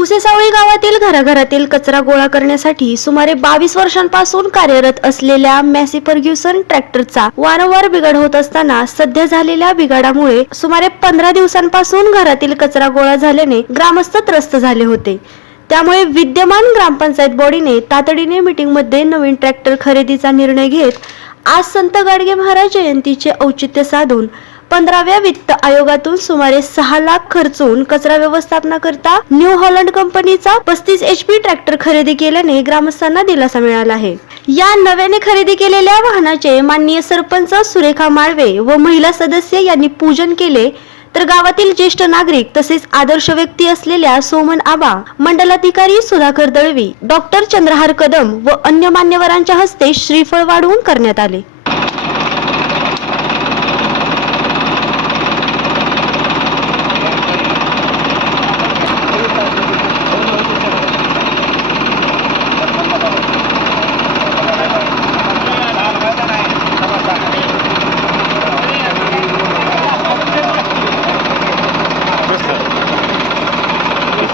पुसेसावळी गावातील घराघरातील कचरा गोळा करण्यासाठी सुमारे बावीस वर्षांपासून कार्यरत असलेल्या मॅसी फर्ग्युसन ट्रॅक्टरचा वारंवार बिघाड होत असताना सध्या झालेल्या बिघाडामुळे सुमारे पंधरा दिवसांपासून घरातील कचरा गोळा झाल्याने ग्रामस्थ त्रस्त झाले होते. त्यामुळे विद्यमान ग्रामपंचायत बॉडीने तातडीने मीटिंगमध्ये नवीन ट्रॅक्टर खरेदीचा निर्णय घेत आज संत गाडगे महाराज जयंतीचे औचित्य साधून पंधराव्या वित्त आयोगातून सुमारे सहा लाख खर्चून कचरा व्यवस्थापनाकरता न्यू हॉलंड कंपनीचा पस्तीस एच पी ट्रॅक्टर खरेदी केल्याने ग्रामस्थांना दिलासा मिळाला आहे. या नव्याने खरेदी केलेल्या वाहनाचे माननीय सरपंच सुरेखा माळवे व महिला सदस्य यांनी पूजन केले तर गावातील ज्येष्ठ नागरिक तसेच आदर्श व्यक्ती असलेल्या सोमन आबा मंडलाधिकारी सुधाकर दळवी डॉक्टर चंद्रहार कदम व अन्य मान्यवरांच्या हस्ते श्रीफळ वाढवून करण्यात आले.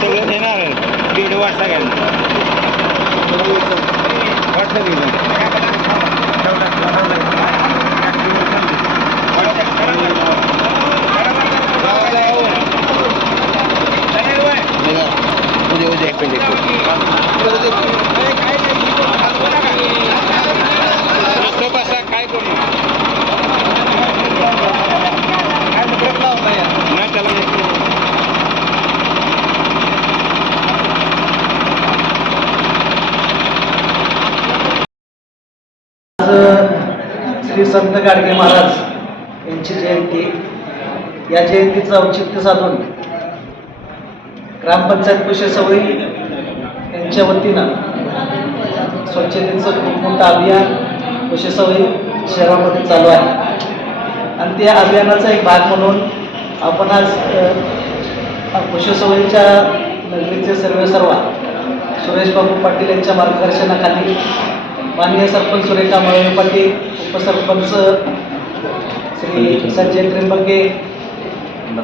Hindi namin. Hindi iwasagan. What's the reason? आज श्री संत गाडगे महाराज यांची जयंती या जयंतीचं औचित्य साधून ग्रामपंचायत कुशेसवळी यांच्या वतीनं स्वच्छतेचं खूप मोठं अभियान कुशेसवळी शहरामध्ये चालू आहे. आणि त्या अभियानाचा एक भाग म्हणून आपण आज कुशे सवयीच्या नगरीचे सर्वे सर्वा सुरेश बाबू पाटील यांच्या मार्गदर्शनाखाली माननीय सरपंच सुरेखा मळे पाटील उपसरपंच श्री संजय त्रिंबके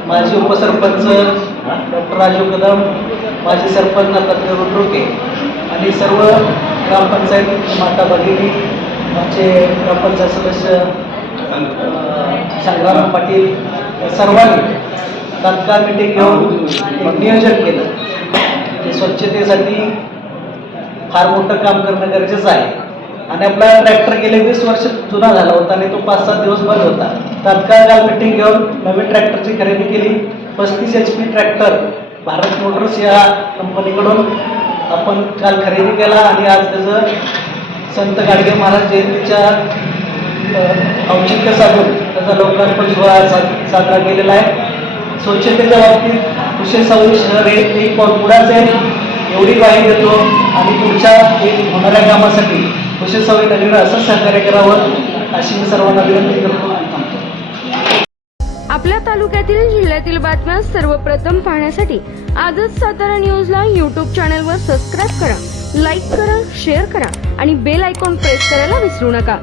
माजी उपसरपंच डॉक्टर राजू कदम माजी सरपंच दत्तात्रय रुद्रुके आणि सर्व ग्रामपंचायत माता भगिनी आमचे ग्रामपंचायत सदस्य संग्राम पाटील या सर्वांनी तात्काळ मिटिंग घेऊन नियोजन केलं. की स्वच्छतेसाठी फार मोठं काम करणं गरजेचं आहे. आणि आपला ट्रॅक्टर गेले वीस वर्ष जुना झाला होता आणि तो पाच सात दिवस बंद होता. तात्काळ काल मिटिंग घेऊन नवीन ट्रॅक्टरची खरेदी केली. पस्तीस H P tractor Bharat motors या कंपनीकडून आपण काल खरेदी केला आणि आज त्याचं संत गाडगे महाराज जयंतीच्या औचित्य साधून त्याचा लोकार्पण सोहळा सा- साजरा केलेला आहे. स्वच्छतेच्या बाबतीत कुशल सावली शहर हे एक पाऊल पुढाच आहे. एवढी ग्वाही देतो आणि पुढच्या एक होणाऱ्या कामासाठी कुशल सावली असंच सहकार्य करावं अशी मी सर्वांना विनंती करतो. आणि थांबतो आपल्या तालुक्यातील जिल्ह्यातील बातम्या सर्वप्रथम पाहण्यासाठी आजच सातारा न्यूजला यूट्यूब चॅनलवर सबस्क्राईब करा लाईक करा शेअर करा आणि बेल आयकॉन प्रेस करायला विसरू नका.